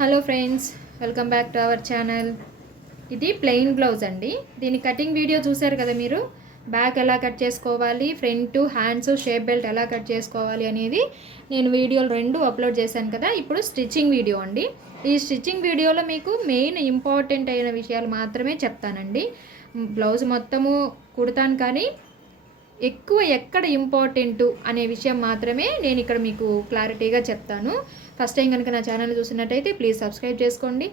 Hello friends welcome back to our channel ఇది plain blouse అండి. దీని కటింగ్ వీడియో చూశారు కదా మీరు? బ్యాక్ ఎలా కట్ చేసుకోవాలి? ఫ్రంట్ హ్యాండ్స్ షేప్ బెల్ట్ ఎలా కట్ చేసుకోవాలి అనేది నేను వీడియోలు రెండు అప్లోడ్ చేశాను కదా. ఇప్పుడు స్టిచ్చింగ్ వీడియో అండి. ఈ స్టిచ్చింగ్ వీడియోలో మీకు మెయిన్ ఇంపార్టెంట్ అయిన విషయాలు మాత్రమే చెప్తానండి. బ్లౌజ్ మొత్తము కుడతాను కానీ ఎక్కువ ఎక్కడ ఇంపార్టెంట్ అనే విషయం మాత్రమే నేను ఇక్కడ మీకు క్లారిటీగా చెప్తాను. ఫస్ట్ టైం కనుక నా ఛానల్ చూసినట్టయితే ప్లీజ్ సబ్స్క్రైబ్ చేసుకోండి.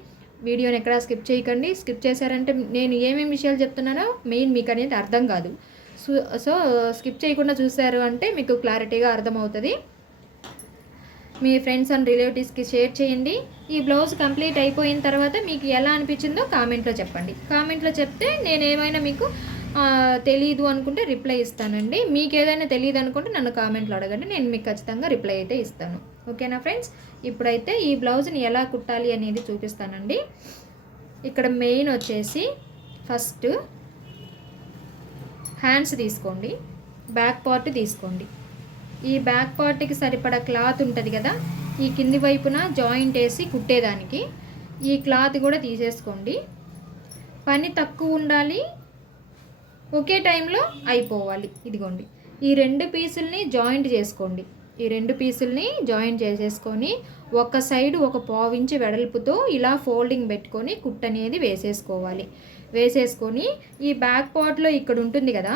వీడియోని ఎక్కడా స్కిప్ చేయకండి. స్కిప్ చేశారంటే నేను ఏమేమి విషయాలు చెప్తున్నానో మెయిన్ మీకు అనేది అర్థం కాదు. సో సో స్కిప్ చేయకుండా చూశారు అంటే మీకు క్లారిటీగా అర్థమవుతుంది. మీ ఫ్రెండ్స్ అండ్ రిలేటివ్స్కి షేర్ చేయండి. ఈ బ్లౌజ్ కంప్లీట్ అయిపోయిన తర్వాత మీకు ఎలా అనిపించిందో కామెంట్లో చెప్పండి. కామెంట్లో చెప్తే నేను ఏమైనా మీకు తెలీదు అనుకుంటే రిప్లై ఇస్తానండి. మీకు ఏదైనా తెలియదు అనుకుంటే నన్ను కామెంట్లో అడగండి. నేను మీకు ఖచ్చితంగా రిప్లై అయితే ఇస్తాను. ఓకేనా ఫ్రెండ్స్? ఇప్పుడైతే ఈ బ్లౌజ్ని ఎలా కుట్టాలి అనేది చూపిస్తానండి. ఇక్కడ మెయిన్ వచ్చేసి ఫస్ట్ హ్యాండ్స్ తీసుకోండి బ్యాక్ పార్ట్ తీసుకోండి. ఈ బ్యాక్ పార్ట్కి సరిపడా క్లాత్ ఉంటుంది కదా ఈ కింది వైపున జాయింట్ వేసి కుట్టేదానికి ఈ క్లాత్ కూడా తీసేసుకోండి. పని తక్కువ ఉండాలి ఒకే టైంలో అయిపోవాలి. ఇదిగోండి. ఈ రెండు పీసుల్ని జాయింట్ చేసుకోండి. ఈ రెండు పీసుల్ని జాయింట్ చేసేసుకొని ఒక సైడ్ ఒక పావించి వెడల్పుతో ఇలా ఫోల్డింగ్ పెట్టుకొని కుట్ అనేది వేసేసుకోవాలి. వేసేసుకొని ఈ బ్యాక్ పార్ట్లో ఇక్కడ ఉంటుంది కదా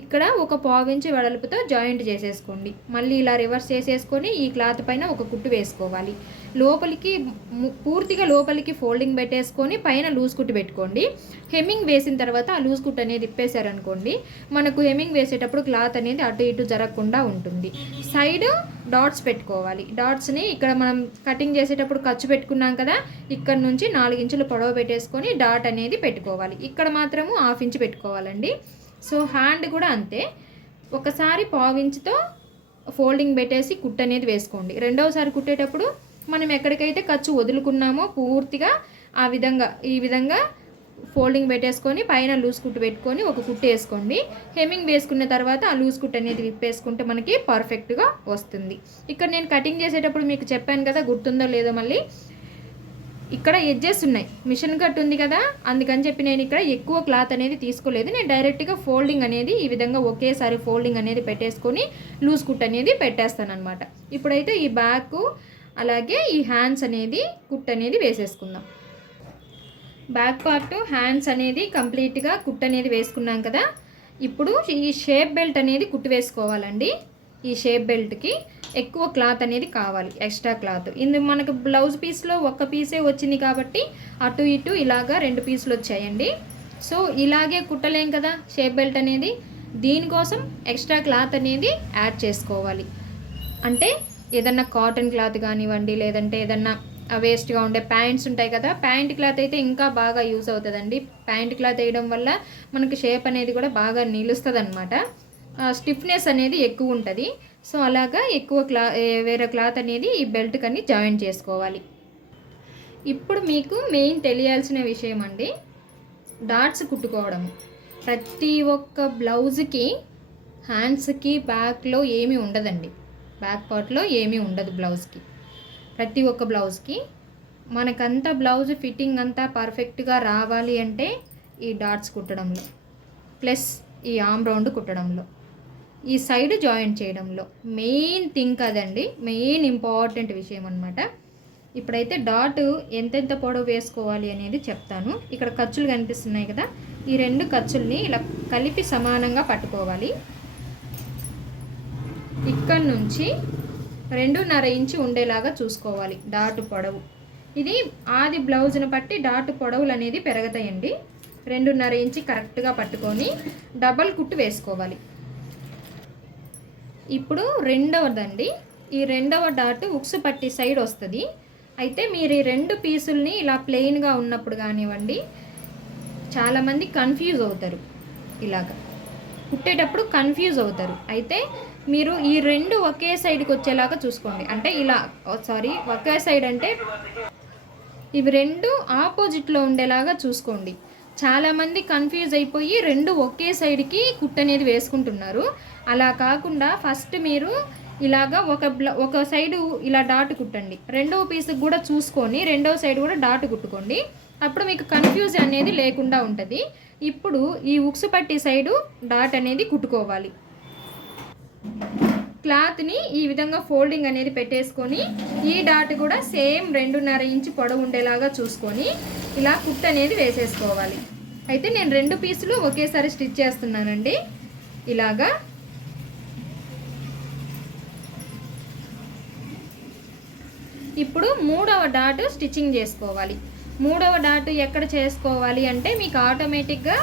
ఇక్కడ ఒక పావించి వెడల్పుతో జాయింట్ చేసేసుకోండి. మళ్ళీ ఇలా రివర్స్ చేసేసుకొని ఈ క్లాత్ పైన ఒక కుట్టు వేసుకోవాలి. లోపలికి పూర్తిగా లోపలికి ఫోల్డింగ్ పెట్టేసుకొని పైన లూజ్ కుట్టు పెట్టుకోండి. హెమ్మింగ్ వేసిన తర్వాత ఆ లూజ్ కుట్టు అనేది ఇప్పేశారనుకోండి మనకు హెమ్మింగ్ వేసేటప్పుడు క్లాత్ అనేది అటు ఇటు జరగకుండా ఉంటుంది. సైడ్ డాట్స్ పెట్టుకోవాలి. డాట్స్ని ఇక్కడ మనం కటింగ్ చేసేటప్పుడు ఖర్చు పెట్టుకున్నాం కదా ఇక్కడ నుంచి నాలుగు ఇంచులు పొడవు పెట్టేసుకొని డాట్ అనేది పెట్టుకోవాలి. ఇక్కడ మాత్రము హాఫ్ ఇంచ్ పెట్టుకోవాలండి. సో హ్యాండ్ కూడా అంతే. ఒకసారి పావించుతో ఫోల్డింగ్ పెట్టేసి కుట్ అనేది వేసుకోండి. రెండవసారి కుట్టేటప్పుడు మనం ఎక్కడికైతే ఖర్చు వదులుకున్నామో పూర్తిగా ఆ విధంగా ఈ విధంగా ఫోల్డింగ్ పెట్టేసుకొని పైన లూజ్ కుట్టు పెట్టుకొని ఒక కుట్టు వేసుకోండి. హెమ్మింగ్ వేసుకున్న తర్వాత ఆ లూజ్ కుట్ అనేది విప్పేసుకుంటే మనకి పర్ఫెక్ట్గా వస్తుంది. ఇక్కడ నేను కటింగ్ చేసేటప్పుడు మీకు చెప్పాను కదా గుర్తుందో లేదో మళ్ళీ. ఇక్కడ ఎడ్జెస్ ఉన్నాయి. మిషన్ కట్ ఉంది కదా అందుకని చెప్పి నేను ఇక్కడ ఎక్కువ క్లాత్ అనేది తీసుకోలేదు. నేను డైరెక్ట్గా ఫోల్డింగ్ అనేది ఈ విధంగా ఒకేసారి ఫోల్డింగ్ అనేది పెట్టేసుకొని లూజ్ కుట్ అనేది పెట్టేస్తాను అనమాట ఇప్పుడైతే ఈ బ్యాక్ అలాగే ఈ హ్యాండ్స్ అనేది కుట్ అనేది వేసేసుకుందాం. బ్యాక్ పార్ట్ హ్యాండ్స్ అనేది కంప్లీట్గా కుట్ అనేది వేసుకున్నాం కదా. ఇప్పుడు ఈ షేప్ బెల్ట్ అనేది కుట్టు వేసుకోవాలండి. ఈ షేప్ బెల్ట్కి ఎక్కువ క్లాత్ అనేది కావాలి ఎక్స్ట్రా క్లాత్. ఇందు మనకు బ్లౌజ్ పీస్లో ఒక్క పీసే వచ్చింది కాబట్టి అటు ఇటు ఇలాగా రెండు పీసులు వచ్చాయండి. సో ఇలాగే కుట్టలేం కదా షేప్ బెల్ట్ అనేది. దీనికోసం ఎక్స్ట్రా క్లాత్ అనేది యాడ్ చేసుకోవాలి. అంటే ఏదన్నా కాటన్ క్లాత్ కానివ్వండి లేదంటే ఏదన్నా వేస్ట్గా ఉండే ప్యాంట్స్ ఉంటాయి కదా ప్యాంట్ క్లాత్ అయితే ఇంకా బాగా యూస్ అవుతుందండి. ప్యాంట్ క్లాత్ వేయడం వల్ల మనకి షేప్ అనేది కూడా బాగా నిలుస్తుంది అనమాట స్టిఫ్నెస్ అనేది ఎక్కువ ఉంటుంది. సో అలాగా ఎక్కువ క్లా వేరే క్లాత్ అనేది ఈ బెల్ట్ కని జాయిన్ చేసుకోవాలి. ఇప్పుడు మీకు మెయిన్ తెలియాల్సిన విషయం అండి డాట్స్ కుట్టుకోవడం ప్రతి ఒక్క బ్లౌజ్కి హ్యాండ్స్కి బ్యాక్లో ఏమీ ఉండదండి. బ్యాక్ పార్ట్లో ఏమీ ఉండదు బ్లౌజ్కి. ప్రతి ఒక్క బ్లౌజ్కి. మనకంతా బ్లౌజ్ ఫిట్టింగ్ అంతా పర్ఫెక్ట్గా రావాలి అంటే ఈ డాట్స్ కుట్టడంలో. ప్లస్ ఈ ఆమ్ రౌండ్ కుట్టడంలో. ఈ సైడ్ జాయింట్ చేయడంలో. మెయిన్ థింక్ అదండి మెయిన్ ఇంపార్టెంట్ విషయం అనమాట ఇప్పుడైతే డాట్ ఎంతెంత పొడవు వేసుకోవాలి అనేది చెప్తాను. ఇక్కడ ఖర్చులు కనిపిస్తున్నాయి కదా. ఈ రెండు ఖర్చుల్ని ఇలా కలిపి సమానంగా పట్టుకోవాలి. ఇక్కడ నుంచి రెండున్నర ఇంచు ఉండేలాగా చూసుకోవాలి. డాటు పొడవు. ఇది ఆది బ్లౌజ్ను బట్టి డాటు పొడవులు అనేది పెరుగుతాయండి. రెండున్నర ఇంచి కరెక్ట్గా పట్టుకొని డబల్ కుట్టు వేసుకోవాలి. ఇప్పుడు రెండవదండి. ఈ రెండవ డాట్ ఉక్సు పట్టి సైడ్ వస్తుంది. అయితే మీరు ఈ రెండు పీసుల్ని ఇలా ప్లెయిన్గా ఉన్నప్పుడు కానివ్వండి చాలామంది కన్ఫ్యూజ్ అవుతారు. ఇలాగా కుట్టేటప్పుడు కన్ఫ్యూజ్ అవుతారు. అయితే మీరు ఈ రెండు ఒకే సైడ్కి వచ్చేలాగా చూసుకోండి. అంటే ఇలా సారీ ఒకే సైడ్ అంటే ఇవి రెండు ఆపోజిట్లో ఉండేలాగా చూసుకోండి. చాలామంది కన్ఫ్యూజ్ అయిపోయి రెండు ఒకే సైడ్కి కుట్ అనేది వేసుకుంటున్నారు. అలా కాకుండా ఫస్ట్ మీరు ఇలాగా ఒక ఒక సైడు ఇలా డాట్ కుట్టండి. రెండవ పీస్కి కూడా చూసుకొని రెండవ సైడ్ కూడా డాట్ కుట్టుకోండి. అప్పుడు మీకు కన్ఫ్యూజ్ అనేది లేకుండా ఉంటుంది. ఇప్పుడు ఈ ఉక్సు పట్టి సైడు డాట్ అనేది కుట్టుకోవాలి. క్లాత్ని ఈ విధంగా ఫోల్డింగ్ అనేది పెట్టేసుకొని ఈ డాట్ కూడా సేమ్ రెండున్నర ఇంచు పొడవు ఉండేలాగా చూసుకొని ఇలా కుట్ అనేది వేసేసుకోవాలి. అయితే నేను రెండు పీసులు ఒకేసారి స్టిచ్ చేస్తున్నానండి. ఇలాగా. ఇప్పుడు మూడవ డాట్ స్టిచ్చింగ్ చేసుకోవాలి. మూడవ డాట్ ఎక్కడ చేసుకోవాలి అంటే మీకు ఆటోమేటిక్గా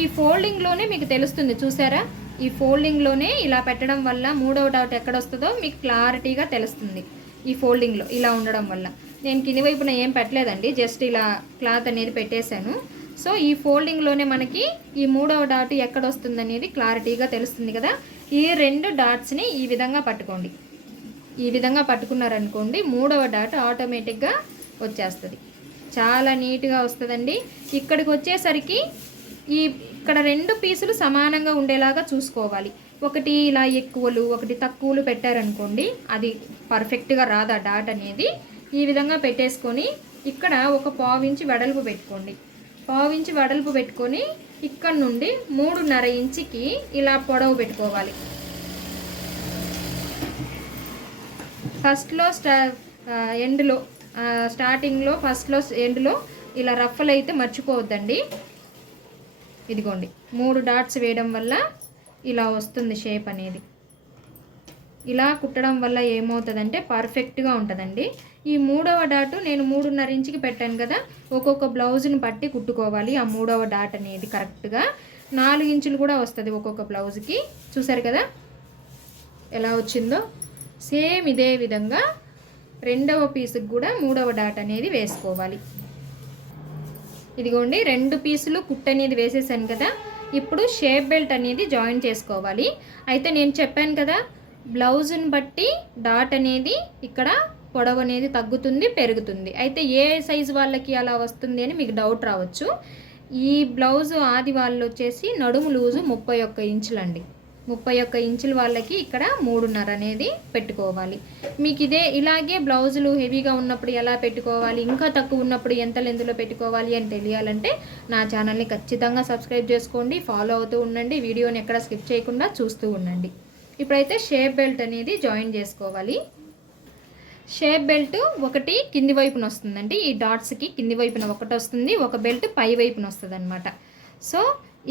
ఈ ఫోల్డింగ్లోనే మీకు తెలుస్తుంది. చూసారా? ఈ ఫోల్డింగ్లోనే ఇలా పెట్టడం వల్ల మూడవ డాట్ ఎక్కడ వస్తుందో మీకు క్లారిటీగా తెలుస్తుంది. ఈ ఫోల్డింగ్లో ఇలా ఉండడం వల్ల. నేను కింది వైపున ఏం పెట్టలేదండి జస్ట్ ఇలా క్లాత్ అనేది పెట్టేశాను. సో ఈ ఫోల్డింగ్లోనే మనకి ఈ మూడవ డాట్ ఎక్కడ వస్తుంది అనేది క్లారిటీగా తెలుస్తుంది కదా. ఈ రెండు డాట్స్ని ఈ విధంగా పట్టుకోండి. ఈ విధంగా పట్టుకున్నారనుకోండి మూడవ డాట్ ఆటోమేటిక్గా వచ్చేస్తుంది. చాలా నీట్గా వస్తుందండి. ఇక్కడికి వచ్చేసరికి ఈ ఇక్కడ రెండు పీసులు సమానంగా ఉండేలాగా చూసుకోవాలి. ఒకటి ఇలా ఎక్కువలు ఒకటి తక్కువలు పెట్టారనుకోండి అది పర్ఫెక్ట్గా రాదా డాట్ అనేది. ఈ విధంగా పెట్టేసుకొని ఇక్కడ ఒక పావించి వెడల్పు పెట్టుకోండి. పావించి వెడల్పు పెట్టుకొని ఇక్కడ నుండి మూడున్నర ఇంచుకి ఇలా పొడవు పెట్టుకోవాలి. ఫస్ట్లో స్టా ఎండ్లో స్టార్టింగ్లో ఫస్ట్లో ఎండ్లో ఇలా రఫ్ఫలు అయితే మర్చిపోవద్దండి. ఇదిగోండి మూడు డాట్స్ వేయడం వల్ల ఇలా వస్తుంది షేప్ అనేది. ఇలా కుట్టడం వల్ల ఏమవుతుందంటే పర్ఫెక్ట్గా ఉంటుందండి. ఈ మూడవ డాటు నేను మూడున్నర ఇంచుకి పెట్టాను కదా ఒక్కొక్క బ్లౌజ్ని పట్టి కుట్టుకోవాలి ఆ మూడవ డాట్ అనేది కరెక్ట్గా. నాలుగు ఇంచులు కూడా వస్తుంది ఒక్కొక్క బ్లౌజ్కి. చూసారు కదా ఎలా వచ్చిందో? సేమ్ ఇదే విధంగా రెండవ పీసుకి కూడా మూడవ డాట్ అనేది వేసుకోవాలి. ఇదిగోండి రెండు పీసులు కుట్ అనేది వేసేసాను కదా. ఇప్పుడు షేప్ బెల్ట్ అనేది జాయిన్ చేసుకోవాలి. అయితే నేను చెప్పాను కదా బ్లౌజ్ని బట్టి డాట్ అనేది ఇక్కడ పొడవు అనేది తగ్గుతుంది పెరుగుతుంది. అయితే ఏ సైజు వాళ్ళకి అలా వస్తుంది అని మీకు డౌట్ రావచ్చు. ఈ బ్లౌజ్ ఆది వాళ్ళు వచ్చేసి నడుము లూజు ముప్పై ఒక్క ఇంచులండి. ముప్పై ఒక్క ఇంచుల వాళ్ళకి ఇక్కడ మూడున్నర అనేది పెట్టుకోవాలి. మీకు ఇదే ఇలాగే బ్లౌజులు హెవీగా ఉన్నప్పుడు ఎలా పెట్టుకోవాలి ఇంకా తక్కువ ఉన్నప్పుడు ఎంత లెందులో పెట్టుకోవాలి అని తెలియాలంటే నా ఛానల్ని ఖచ్చితంగా సబ్స్క్రైబ్ చేసుకోండి ఫాలో అవుతూ ఉండండి వీడియోని ఎక్కడ స్కిప్ చేయకుండా చూస్తూ ఉండండి. ఇప్పుడైతే షేప్ బెల్ట్ అనేది జాయిన్ చేసుకోవాలి. షేప్ బెల్ట్ ఒకటి కింది వైపున వస్తుందండి ఈ డాట్స్కి కింది వైపున ఒకటి వస్తుంది ఒక బెల్ట్ పై వైపున వస్తుంది అనమాట సో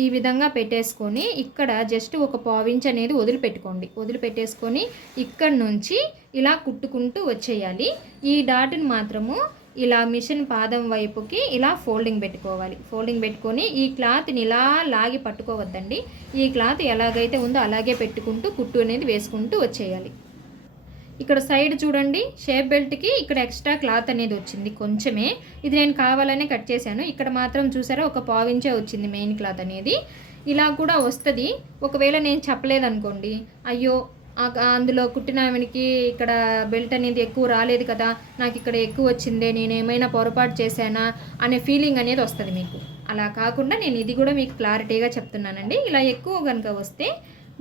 ఈ విధంగా పెట్టేసుకొని ఇక్కడ జస్ట్ ఒక పావించ్ అనేది వదిలిపెట్టుకోండి. వదిలిపెట్టేసుకొని ఇక్కడ నుంచి ఇలా కుట్టుకుంటూ వచ్చేయాలి. ఈ డాట్ని మాత్రము ఇలా మిషన్ పాదం వైపుకి ఇలా ఫోల్డింగ్ పెట్టుకోవాలి. ఫోల్డింగ్ పెట్టుకొని ఈ క్లాత్ని ఇలా లాగి పట్టుకోవద్దండి. ఈ క్లాత్ ఎలాగైతే ఉందో అలాగే పెట్టుకుంటూ కుట్టు అనేది వేసుకుంటూ వచ్చేయాలి. ఇక్కడ సైడ్ చూడండి షేప్ బెల్ట్కి ఇక్కడ ఎక్స్ట్రా క్లాత్ అనేది వచ్చింది కొంచెమే. ఇది నేను కావాలనే కట్ చేశాను. ఇక్కడ మాత్రం చూసారా ఒక పావించే వచ్చింది మెయిన్ క్లాత్ అనేది. ఇలా కూడా వస్తుంది. ఒకవేళ నేను చెప్పలేదనుకోండి అయ్యో అందులో అందులో ఆమెకి ఇక్కడ బెల్ట్ అనేది ఎక్కువ రాలేదు కదా నాకు ఇక్కడ ఎక్కువ వచ్చిందే నేను ఏమైనా పొరపాటు చేశానా అనే ఫీలింగ్ అనేది వస్తుంది మీకు. అలా కాకుండా నేను ఇది కూడా మీకు క్లారిటీగా చెప్తున్నానండి. ఇలా ఎక్కువ కనుక వస్తే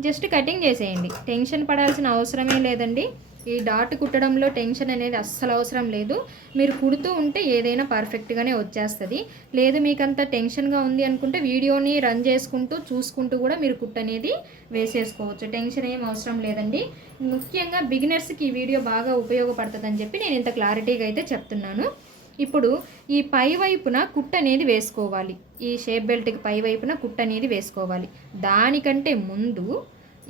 జస్ట్ కటింగ్ చేసేయండి. టెన్షన్ పడాల్సిన అవసరమే లేదండి. ఈ డాట్ కుట్టడంలో టెన్షన్ అనేది అస్సలు అవసరం లేదు. మీరు కుడుతూ ఉంటే ఏదైనా పర్ఫెక్ట్గానే వచ్చేస్తుంది. లేదు మీకు అంత టెన్షన్గా ఉంది అనుకుంటే వీడియోని రన్ చేసుకుంటూ చూసుకుంటూ కూడా మీరు కుట్ అనేది వేసేసుకోవచ్చు. టెన్షన్ ఏం అవసరం లేదండి. ముఖ్యంగా బిగినర్స్కి ఈ వీడియో బాగా ఉపయోగపడుతుందని చెప్పి నేను ఇంత క్లారిటీగా అయితే చెప్తున్నాను. ఇప్పుడు ఈ పై వైపున కుట్ అనేది వేసుకోవాలి. ఈ షేప్ బెల్ట్కి పై వైపున కుట్ అనేది వేసుకోవాలి. దానికంటే ముందు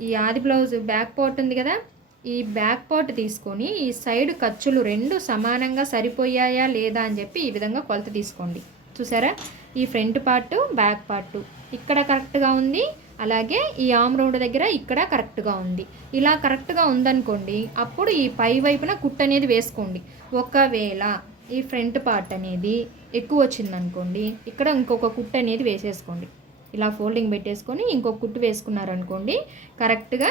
ఈ ఆది బ్లౌజ్ బ్యాక్ పార్ట్ ఉంది కదా ఈ బ్యాక్ పార్ట్ తీసుకొని ఈ సైడ్ ఖర్చులు రెండు సమానంగా సరిపోయాయా లేదా అని చెప్పి ఈ విధంగా కొలత తీసుకోండి. చూసారా? ఈ ఫ్రంట్ పార్ట్ బ్యాక్ పార్ట్ ఇక్కడ కరెక్ట్గా ఉంది. అలాగే ఈ ఆమ్ రౌండ్ దగ్గర ఇక్కడ కరెక్ట్గా ఉంది. ఇలా కరెక్ట్గా ఉందనుకోండి అప్పుడు ఈ పై వైపున కుట్ అనేది వేసుకోండి. ఒకవేళ ఈ ఫ్రంట్ పార్ట్ అనేది ఎక్కువ వచ్చిందనుకోండి ఇక్కడ ఇంకొక కుట్ అనేది వేసేసుకోండి. ఇలా ఫోల్డింగ్ పెట్టేసుకొని ఇంకొక కుట్టు వేసుకున్నారనుకోండి కరెక్ట్గా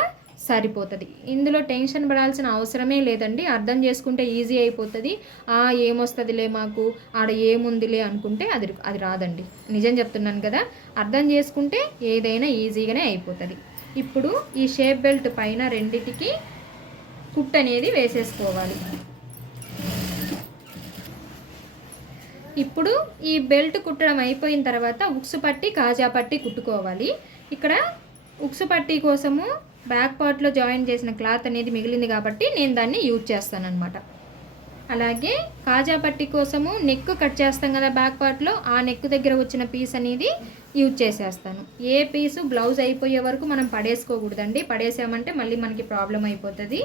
సరిపోతుంది. ఇందులో టెన్షన్ పడాల్సిన అవసరమే లేదండి. అర్థం చేసుకుంటే ఈజీ అయిపోతుంది. ఆ ఏమొస్తుందిలే మాకు? ఆడ ఏముందిలే అనుకుంటే అది అది రాదండి. నిజం చెప్తున్నాను కదా. అర్థం చేసుకుంటే ఏదైనా ఈజీగానే అయిపోతుంది. ఇప్పుడు ఈ షేప్ బెల్ట్ పైన రెండిటికి కుట్ అనేది వేసేసుకోవాలి. ఇప్పుడు ఈ బెల్ట్ కుట్టడం అయిపోయిన తర్వాత ఉక్సు పట్టి కాజా పట్టి కుట్టుకోవాలి. ఇక్కడ ఉక్సు పట్టి కోసము బ్యాక్ పార్ట్లో జాయిన్ చేసిన క్లాత్ అనేది మిగిలింది కాబట్టి నేను దాన్ని యూజ్ చేస్తాను అనమాట అలాగే కాజా పట్టి కోసము నెక్ కట్ చేస్తాం కదా బ్యాక్ పార్ట్లో ఆ నెక్ దగ్గర వచ్చిన పీస్ అనేది యూజ్ చేసేస్తాను. ఏ పీసు బ్లౌజ్ అయిపోయే వరకు మనం పడేసుకోకూడదండి. పడేసామంటే మళ్ళీ మనకి ప్రాబ్లం అయిపోతుంది.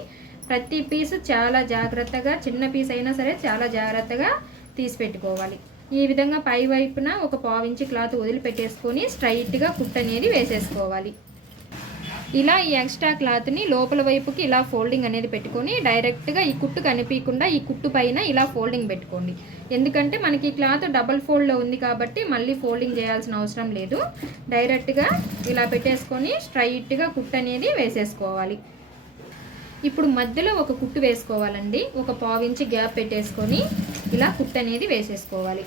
ప్రతి పీసు చాలా జాగ్రత్తగా చిన్న పీస్ అయినా సరే చాలా జాగ్రత్తగా తీసి పెట్టుకోవాలి ఈ విధంగా పై వైపున ఒక పావించి క్లాత్ వదిలిపెట్టేసుకొని స్ట్రైట్గా కుట్ అనేది వేసేసుకోవాలి. ఇలా ఈ ఎక్స్ట్రా క్లాత్ని లోపల వైపుకి ఇలా ఫోల్డింగ్ అనేది పెట్టుకొని డైరెక్ట్గా ఈ కుట్టు కనిపించకుండా ఈ కుట్టు పైన ఇలా ఫోల్డింగ్ పెట్టుకోండి. ఎందుకంటే మనకి ఈ క్లాత్ డబల్ ఫోల్డ్లో ఉంది కాబట్టి మళ్ళీ ఫోల్డింగ్ చేయాల్సిన అవసరం లేదు. డైరెక్ట్గా ఇలా పెట్టేసుకొని స్ట్రైట్గా కుట్టు అనేది వేసేసుకోవాలి. ఇప్పుడు మధ్యలో ఒక కుట్టు వేసుకోవాలండి. ఒక పావించి గ్యాప్ పెట్టేసుకొని ఇలా కుట్టు అనేది వేసేసుకోవాలి.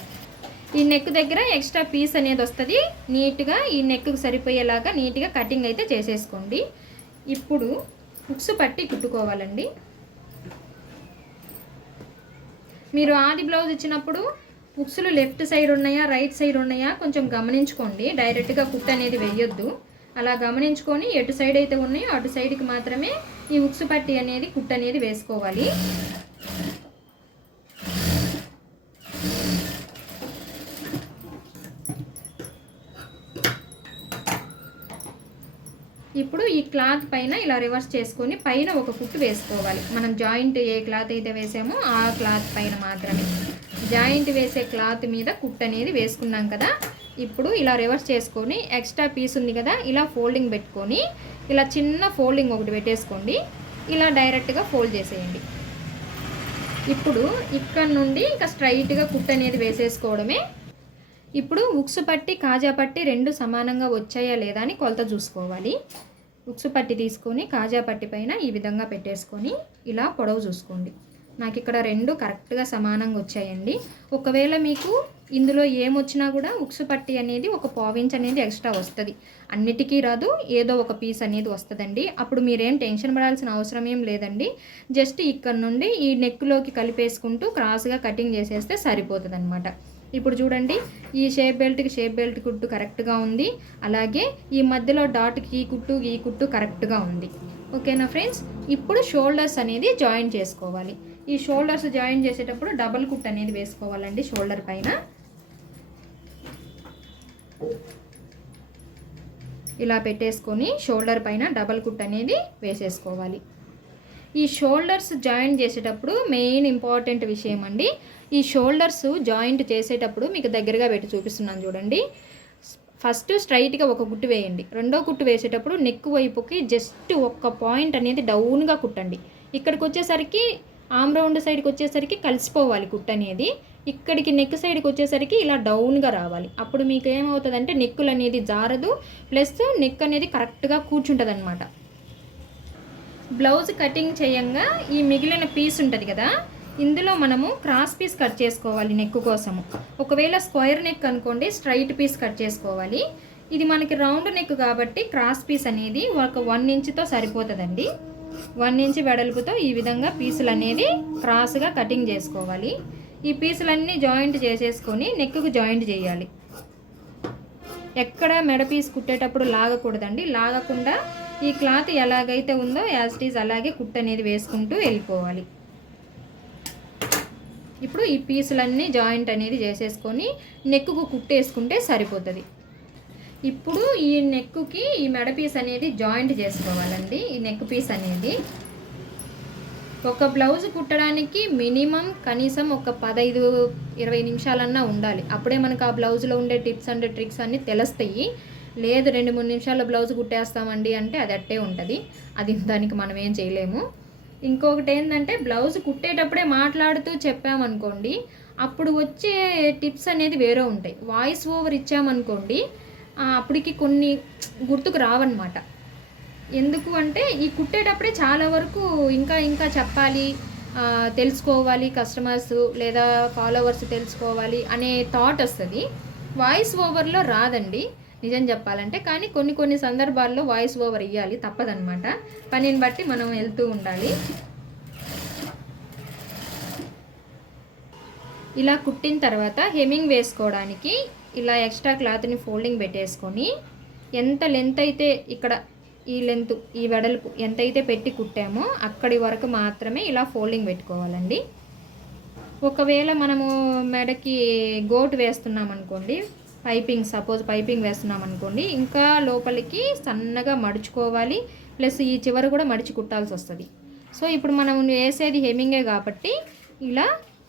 ఈ నెక్ దగ్గర ఎక్స్ట్రా పీస్ అనేది వస్తుంది. నీట్గా ఈ నెక్కు సరిపోయేలాగా నీట్గా కటింగ్ అయితే చేసేసుకోండి. ఇప్పుడు హుక్స్ పట్టి కుట్టుకోవాలండి. మీరు ఆది బ్లౌజ్ ఇచ్చినప్పుడు హుక్స్లు లెఫ్ట్ సైడ్ ఉన్నాయా రైట్ సైడ్ ఉన్నాయా కొంచెం గమనించుకోండి. డైరెక్ట్గా కుట్ అనేది వేయొద్దు. అలా గమనించుకొని ఎటు సైడ్ అయితే ఉన్నాయో అటు సైడ్కి మాత్రమే ఈ ఉక్సు పట్టి అనేది కుట్ అనేది వేసుకోవాలి. ఇప్పుడు ఈ క్లాత్ పైన ఇలా రివర్స్ చేసుకొని పైన ఒక కుట్టు వేసుకోవాలి. మనం జాయింట్ ఏ క్లాత్ అయితే వేసామో ఆ క్లాత్ పైన మాత్రమే. జాయింట్ వేసే క్లాత్ మీద కుట్టు అనేది వేసుకున్నాం కదా. ఇప్పుడు ఇలా రివర్స్ చేసుకొని ఎక్స్ట్రా పీస్ ఉంది కదా ఇలా ఫోల్డింగ్ పెట్టుకొని ఇలా చిన్న ఫోల్డింగ్ ఒకటి పెట్టేసుకోండి. ఇలా డైరెక్ట్గా ఫోల్డ్ చేసేయండి. ఇప్పుడు ఇక్కడ నుండి ఇంకా స్ట్రైట్గా కుట్టు అనేది వేసేసుకోవడమే. ఇప్పుడు ఉక్సు పట్టి కాజా పట్టి రెండు సమానంగా వచ్చాయా లేదా అని కొలత చూసుకోవాలి. ఉక్సు పట్టి తీసుకొని కాజా పట్టి పైన ఈ విధంగా పెట్టేసుకొని ఇలా పొడవు చూసుకోండి. నాకు ఇక్కడ రెండు కరెక్ట్గా సమానంగా వచ్చాయండి. ఒకవేళ మీకు ఇందులో ఏమొచ్చినా కూడా ఉక్సు పట్టి అనేది ఒక పావించ్ అనేది ఎక్స్ట్రా వస్తుంది. అన్నిటికీ రాదు ఏదో ఒక పీస్ అనేది వస్తుందండి. అప్పుడు మీరేం టెన్షన్ పడాల్సిన అవసరం ఏం లేదండి. జస్ట్ ఇక్కడ నుండి ఈ నెక్లోకి కలిపేసుకుంటూ క్రాస్గా కటింగ్ చేసేస్తే సరిపోతుంది ఇప్పుడు చూడండి ఈ షేప్ బెల్ట్కి షేప్ బెల్ట్ కుట్టు కరెక్ట్గా ఉంది. అలాగే ఈ మధ్యలో డాట్కి ఈ కుట్టు ఈ కుట్టు కరెక్ట్గా ఉంది. ఓకేనా ఫ్రెండ్స్ ఇప్పుడు షోల్డర్స్ అనేది జాయిన్ చేసుకోవాలి. ఈ షోల్డర్స్ జాయిన్ చేసేటప్పుడు డబల్ కుట్ అనేది వేసుకోవాలండి షోల్డర్ పైన. ఇలా పెట్టేసుకొని షోల్డర్ పైన డబల్ కుట్ అనేది వేసేసుకోవాలి. ఈ షోల్డర్స్ జాయింట్ చేసేటప్పుడు మెయిన్ ఇంపార్టెంట్ విషయం అండి. ఈ షోల్డర్స్ జాయింట్ చేసేటప్పుడు మీకు దగ్గరగా పెట్టి చూపిస్తున్నాను చూడండి. ఫస్ట్ స్ట్రైట్గా ఒక గుట్టు వేయండి. రెండో కుట్టు వేసేటప్పుడు నెక్ వైపుకి జస్ట్ ఒక్క పాయింట్ అనేది డౌన్గా కుట్టండి. ఇక్కడికి వచ్చేసరికి ఆమ్ రౌండ్ సైడ్కి వచ్చేసరికి కలిసిపోవాలి కుట్టు అనేది. ఇక్కడికి నెక్ సైడ్కి వచ్చేసరికి ఇలా డౌన్గా రావాలి. అప్పుడు మీకు ఏమవుతుందంటే నెక్కులు అనేది జారదు. ప్లస్ నెక్ అనేది కరెక్ట్గా కూర్చుంటుంది అనమాట బ్లౌజ్ కటింగ్ చేయంగా ఈ మిగిలిన పీస్ ఉంటుంది కదా ఇందులో మనము క్రాస్ పీస్ కట్ చేసుకోవాలి నెక్ కోసము. ఒకవేళ స్క్వేర్ నెక్ అనుకోండి స్ట్రైట్ పీస్ కట్ చేసుకోవాలి. ఇది మనకి రౌండ్ నెక్ కాబట్టి క్రాస్ పీస్ అనేది ఒక వన్ ఇంచ్తో సరిపోతుందండి. వన్ ఇంచ్ వెడల్పుతో ఈ విధంగా పీసులు అనేది క్రాస్గా కటింగ్ చేసుకోవాలి. ఈ పీసులన్నీ జాయింట్ చేసేసుకొని నెక్కు జాయింట్ చేయాలి. ఎక్కడ మెడ పీస్ కుట్టేటప్పుడు లాగకూడదండి. లాగకుండా ఈ క్లాత్ ఎలాగైతే ఉందో యాస్టీజ్ అలాగే కుట్ అనేది వేసుకుంటూ వెళ్ళిపోవాలి. ఇప్పుడు ఈ పీసులన్నీ జాయింట్ అనేది చేసేసుకొని నెక్కుకు కుట్టేసుకుంటే సరిపోతుంది. ఇప్పుడు ఈ నెక్కుకి ఈ మెడ పీస్ అనేది జాయింట్ చేసుకోవాలండి. ఈ నెక్ పీస్ అనేది ఒక బ్లౌజ్ కుట్టడానికి మినిమం కనీసం ఒక పదహైదు ఇరవై నిమిషాలన్నా ఉండాలి. అప్పుడే మనకు ఆ బ్లౌజ్లో ఉండే టిప్స్ అండ్ ట్రిక్స్ అన్నీ తెలుస్తాయి. లేదు రెండు మూడు నిమిషాల్లో బ్లౌజ్ కుట్టేస్తామండి అంటే అది అట్టే ఉంటుంది. అది దానికి మనం ఏం చేయలేము. ఇంకొకటి ఏంటంటే బ్లౌజ్ కుట్టేటప్పుడే మాట్లాడుతూ చెప్పామనుకోండి అప్పుడు వచ్చే టిప్స్ అనేది వేరే ఉంటాయి. వాయిస్ ఓవర్ ఇచ్చామనుకోండి అప్పటికి కొన్ని గుర్తుకు రావన్నమాట. ఎందుకు అంటే ఈ కుట్టేటప్పుడే చాలా వరకు ఇంకా ఇంకా చెప్పాలి తెలుసుకోవాలి కస్టమర్స్ లేదా ఫాలోవర్స్ తెలుసుకోవాలి అనే థాట్ వస్తుంది. వాయిస్ ఓవర్లో రాదండి. నిజం చెప్పాలంటే కానీ కొన్ని కొన్ని సందర్భాల్లో వాయిస్ ఓవర్ ఇవ్వాలి తప్పదనమాట పనిని బట్టి మనం వెళ్తూ ఉండాలి. ఇలా కుట్టిన తర్వాత హెమింగ్ వేసుకోవడానికి ఇలా ఎక్స్ట్రా క్లాత్ని ఫోల్డింగ్ పెట్టేసుకొని ఎంత లెంత్ అయితే ఇక్కడ ఈ లెంత్ ఈ వెడల్పు ఎంతైతే పెట్టి కుట్టామో అక్కడి వరకు మాత్రమే ఇలా ఫోల్డింగ్ పెట్టుకోవాలండి. ఒకవేళ మనము మెడకి గోటు వేస్తున్నాం అనుకోండి పైపింగ్ సపోజ్ పైపింగ్ వేస్తున్నాం అనుకోండి ఇంకా లోపలికి సన్నగా మడుచుకోవాలి ప్లస్ ఈ చివర కూడా మడిచి కుట్టాల్సి వస్తుంది. సో ఇప్పుడు మనం వేసేది హెమింగే కాబట్టి ఇలా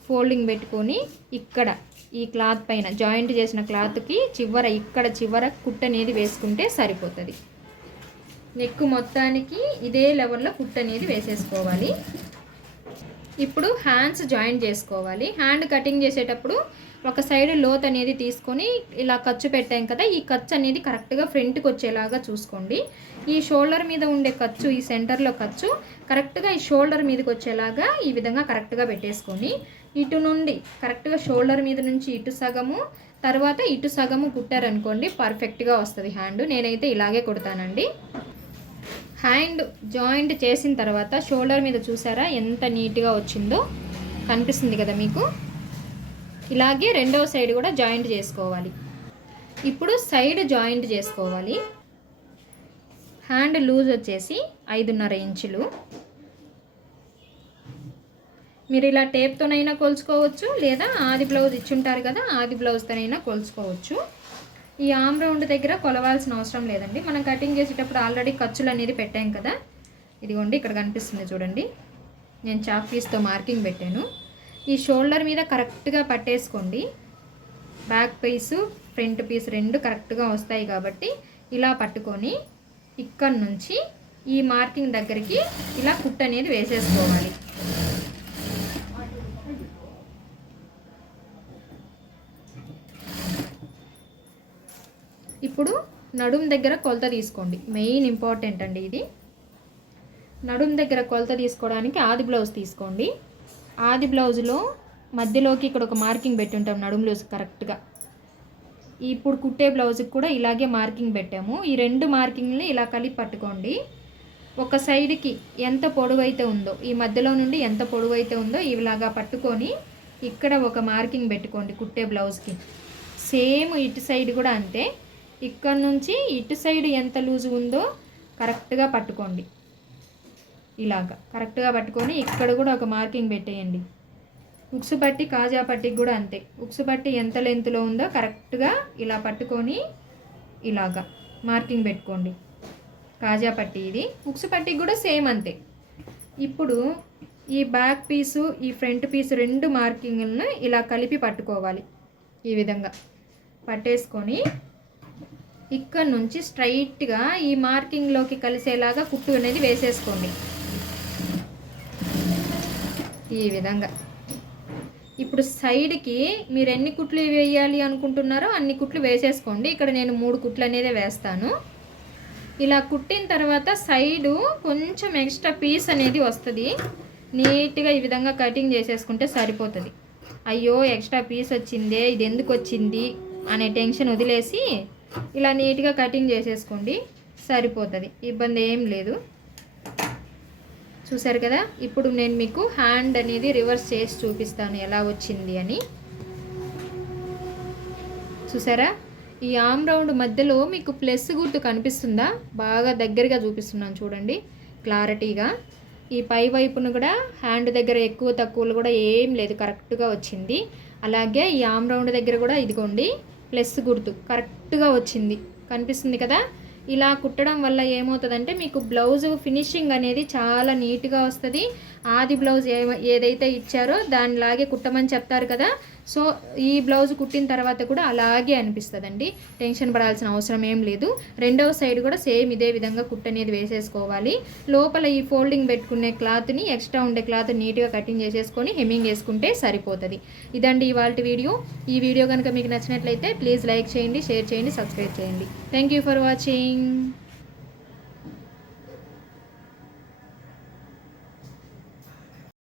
ఫోల్డింగ్ పెట్టుకొని ఇక్కడ ఈ క్లాత్ పైన జాయింట్ చేసిన క్లాత్కి చివర ఇక్కడ చివర కుట్ అనేది వేసుకుంటే సరిపోతుంది. నెక్ మొత్తానికి ఇదే లెవెల్లో కుట్ అనేది వేసేసుకోవాలి. ఇప్పుడు హ్యాండ్స్ జాయిన్ చేసుకోవాలి. హ్యాండ్ కటింగ్ చేసేటప్పుడు ఒక సైడ్ లోత్ అనేది తీసుకొని ఇలా ఖర్చు పెట్టాం కదా ఈ ఖర్చు అనేది కరెక్ట్గా ఫ్రంట్కి వచ్చేలాగా చూసుకోండి. ఈ షోల్డర్ మీద ఉండే ఖర్చు ఈ సెంటర్లో ఖర్చు కరెక్ట్గా ఈ షోల్డర్ మీదకి వచ్చేలాగా ఈ విధంగా కరెక్ట్గా పెట్టేసుకొని ఇటు నుండి కరెక్ట్గా షోల్డర్ మీద నుంచి ఇటు సగము తర్వాత ఇటు సగము కుట్టారనుకోండి పర్ఫెక్ట్గా వస్తుంది హ్యాండ్ నేనైతే ఇలాగే కుడతానండి. హ్యాండ్ జాయింట్ చేసిన తర్వాత షోల్డర్ మీద చూసారా ఎంత నీట్గా వచ్చిందో? కనిపిస్తుంది కదా మీకు? ఇలాగే రెండవ సైడ్ కూడా జాయింట్ చేసుకోవాలి. ఇప్పుడు సైడ్ జాయింట్ చేసుకోవాలి. హ్యాండ్ లూజ్ వచ్చేసి ఐదున్నర ఇంచులు. మీరు ఇలా టేప్తోనైనా కొలుచుకోవచ్చు లేదా ఆది బ్లౌజ్ ఇచ్చుంటారు కదా ఆది బ్లౌజ్తోనైనా కొలుచుకోవచ్చు. ఈ ఆమ్ రౌండ్ దగ్గర కొలవాల్సిన అవసరం లేదండి. మనం కటింగ్ చేసేటప్పుడు ఆల్రెడీ ఖర్చులు అనేది పెట్టాం కదా. ఇదిగోండి ఇక్కడ కనిపిస్తుంది చూడండి. నేను చాక్ పీస్తో మార్కింగ్ పెట్టాను. ఈ షోల్డర్ మీద కరెక్ట్గా పట్టేసుకోండి. బ్యాక్ పీసు ఫ్రంట్ పీస్ రెండు కరెక్ట్గా వస్తాయి కాబట్టి ఇలా పట్టుకొని ఇక్కడ నుంచి ఈ మార్కింగ్ దగ్గరికి ఇలా కుట్ అనేది వేసేసుకోవాలి. ఇప్పుడు నడుం దగ్గర కొలత తీసుకోండి. మెయిన్ ఇంపార్టెంట్ అండి ఇది. నడుం దగ్గర కొలత తీసుకోవడానికి ఆది బ్లౌజ్ తీసుకోండి. ఆది బ్లౌజ్లో మధ్యలోకి ఇక్కడ ఒక మార్కింగ్ పెట్టి ఉంటాం లూజ్ కరెక్ట్గా. ఇప్పుడు కుట్టే బ్లౌజ్కి కూడా ఇలాగే మార్కింగ్ పెట్టాము. ఈ రెండు మార్కింగ్ని ఇలా కలిపి పట్టుకోండి. ఒక సైడ్కి ఎంత పొడవైతే ఉందో ఈ మధ్యలో నుండి ఎంత పొడవైతే ఉందో ఇలాగా పట్టుకొని ఇక్కడ ఒక మార్కింగ్ పెట్టుకోండి కుట్టే బ్లౌజ్కి. సేమ్ ఇటు సైడ్ కూడా అంతే. ఇక్కడ నుంచి ఇటు సైడ్ ఎంత లూజ్ ఉందో కరెక్ట్గా పట్టుకోండి. ఇలాగా. కరెక్ట్గా పట్టుకొని ఇక్కడ కూడా ఒక మార్కింగ్ పెట్టేయండి. ఉక్సు పట్టి కాజా పట్టికి కూడా అంతే. ఉక్సు పట్టి ఎంత లెంత్లో ఉందో కరెక్ట్గా ఇలా పట్టుకొని ఇలాగా మార్కింగ్ పెట్టుకోండి. కాజా పట్టి ఇది. ఉక్సు పట్టికి కూడా సేమ్ అంతే. ఇప్పుడు ఈ బ్యాక్ పీసు ఈ ఫ్రంట్ పీసు రెండు మార్కింగ్లను ఇలా కలిపి పట్టుకోవాలి. ఈ విధంగా పట్టేసుకొని ఇక్కడ నుంచి స్ట్రైట్గా ఈ మార్కింగ్లోకి కలిసేలాగా కుట్టు అనేది వేసేసుకోండి. ఈ విధంగా. ఇప్పుడు సైడ్కి మీరు ఎన్ని కుట్లు వేయాలి అనుకుంటున్నారో అన్ని కుట్లు వేసేసుకోండి. ఇక్కడ నేను మూడు కుట్లు అనేది వేస్తాను. ఇలా కుట్టిన తర్వాత సైడు కొంచెం ఎక్స్ట్రా పీస్ అనేది వస్తుంది. నీట్గా ఈ విధంగా కటింగ్ చేసేసుకుంటే సరిపోతుంది. అయ్యో ఎక్స్ట్రా పీస్ వచ్చిందే ఇది ఎందుకు వచ్చింది అనే టెన్షన్ వదిలేసి ఇలా నీట్గా కటింగ్ చేసేసుకోండి. సరిపోతుంది. ఇబ్బంది ఏం లేదు. చూసారు కదా? ఇప్పుడు నేను మీకు హ్యాండ్ అనేది రివర్స్ చేసి చూపిస్తాను ఎలా వచ్చింది అని. చూసారా ఈ ఆమ్ రౌండ్ మధ్యలో మీకు ప్లస్ గుర్తు కనిపిస్తుందా? బాగా దగ్గరగా చూపిస్తున్నాను చూడండి క్లారిటీగా ఈ పై వైపును కూడా హ్యాండ్ దగ్గర ఎక్కువ తక్కువలు కూడా ఏం లేదు కరెక్ట్గా వచ్చింది. అలాగే ఈ ఆమ్ రౌండ్ దగ్గర కూడా ఇదిగోండి ప్లస్ గుర్తు కరెక్ట్గా వచ్చింది. కనిపిస్తుంది కదా? ఇలా కుట్టడం వల్ల ఏమవుతుందంటే మీకు బ్లౌజ్ ఫినిషింగ్ అనేది చాలా నీట్గా వస్తుంది. ఆది బ్లౌజ్ ఏ ఏదైతే ఇచ్చారో దానిలాగే కుట్టమని చెప్తారు కదా. సో ఈ బ్లౌజ్ కుట్టిన తర్వాత కూడా అలాగే అనిపిస్తుందండి. టెన్షన్ పడాల్సిన అవసరం ఏం లేదు. రెండవ సైడ్ కూడా సేమ్ ఇదే విధంగా కుట్ అనేది వేసేసుకోవాలి. లోపల ఈ ఫోల్డింగ్ పెట్టుకునే క్లాత్ని ఎక్స్ట్రా ఉండే క్లాత్ నీట్గా కటింగ్ చేసేసుకొని హెమ్మింగ్ వేసుకుంటే సరిపోతుంది. ఇదండి ఇవాళ వీడియో. ఈ వీడియో కనుక మీకు నచ్చినట్లయితే ప్లీజ్ లైక్ చేయండి షేర్ చేయండి సబ్స్క్రైబ్ చేయండి. Thank you for watching.